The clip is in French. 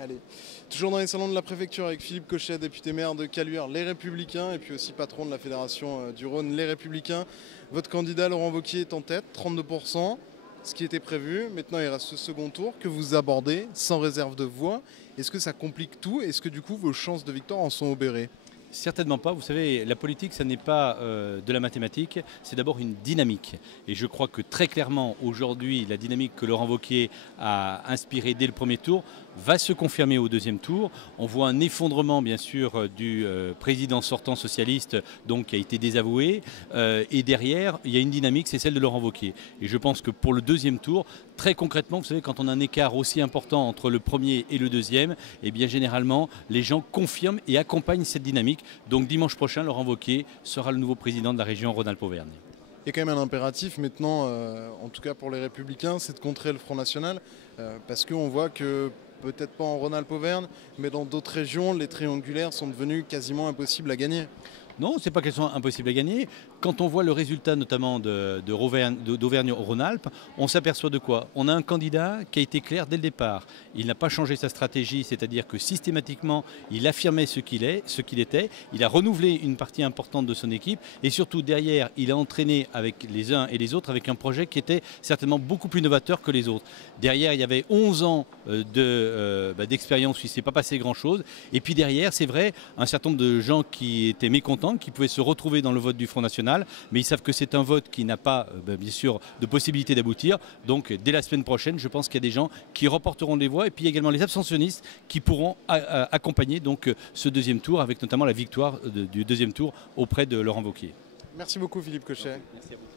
Allez. Toujours dans les salons de la préfecture avec Philippe Cochet, député maire de Caluire, Les Républicains, et puis aussi patron de la Fédération du Rhône, Les Républicains. Votre candidat Laurent Wauquiez est en tête, 32%, ce qui était prévu. Maintenant, il reste ce second tour que vous abordez sans réserve de voix. Est-ce que ça complique tout? Est-ce que du coup, vos chances de victoire en sont obérées? Certainement pas. Vous savez, la politique, ça n'est pas de la mathématique, c'est d'abord une dynamique. Et je crois que très clairement, aujourd'hui, la dynamique que Laurent Wauquiez a inspirée dès le premier tour va se confirmer au deuxième tour. On voit un effondrement, bien sûr, du président sortant socialiste, donc qui a été désavoué. Et derrière, il y a une dynamique, c'est celle de Laurent Wauquiez. Et je pense que pour le deuxième tour, très concrètement, vous savez, quand on a un écart aussi important entre le premier et le deuxième, eh bien généralement, les gens confirment et accompagnent cette dynamique. Donc dimanche prochain, Laurent Wauquiez sera le nouveau président de la région Rhône-Alpes-Auvergne. Il y a quand même un impératif maintenant, en tout cas pour les Républicains, c'est de contrer le Front National, parce qu'on voit que, peut-être pas en Rhône-Alpes-Auvergne, mais dans d'autres régions, les triangulaires sont devenus quasiment impossibles à gagner. Non, ce n'est pas qu'elles sont impossibles à gagner. Quand on voit le résultat notamment d'Auvergne-Rhône-Alpes, on s'aperçoit de quoi? On a un candidat qui a été clair dès le départ. Il n'a pas changé sa stratégie, c'est-à-dire que systématiquement, il affirmait ce qu'il était. Il a renouvelé une partie importante de son équipe et surtout derrière, il a entraîné avec les uns et les autres avec un projet qui était certainement beaucoup plus novateur que les autres. Derrière, il y avait 11 ans d'expérience où il ne s'est pas passé grand-chose. Et puis derrière, c'est vrai, un certain nombre de gens qui étaient mécontents, qui pouvaient se retrouver dans le vote du Front National, mais ils savent que c'est un vote qui n'a pas, bien sûr, de possibilité d'aboutir. Donc, dès la semaine prochaine, je pense qu'il y a des gens qui reporteront des voix, et puis également les abstentionnistes qui pourront accompagner donc ce deuxième tour, avec notamment la victoire du deuxième tour auprès de Laurent Wauquiez. Merci beaucoup Philippe Cochet. Merci à vous.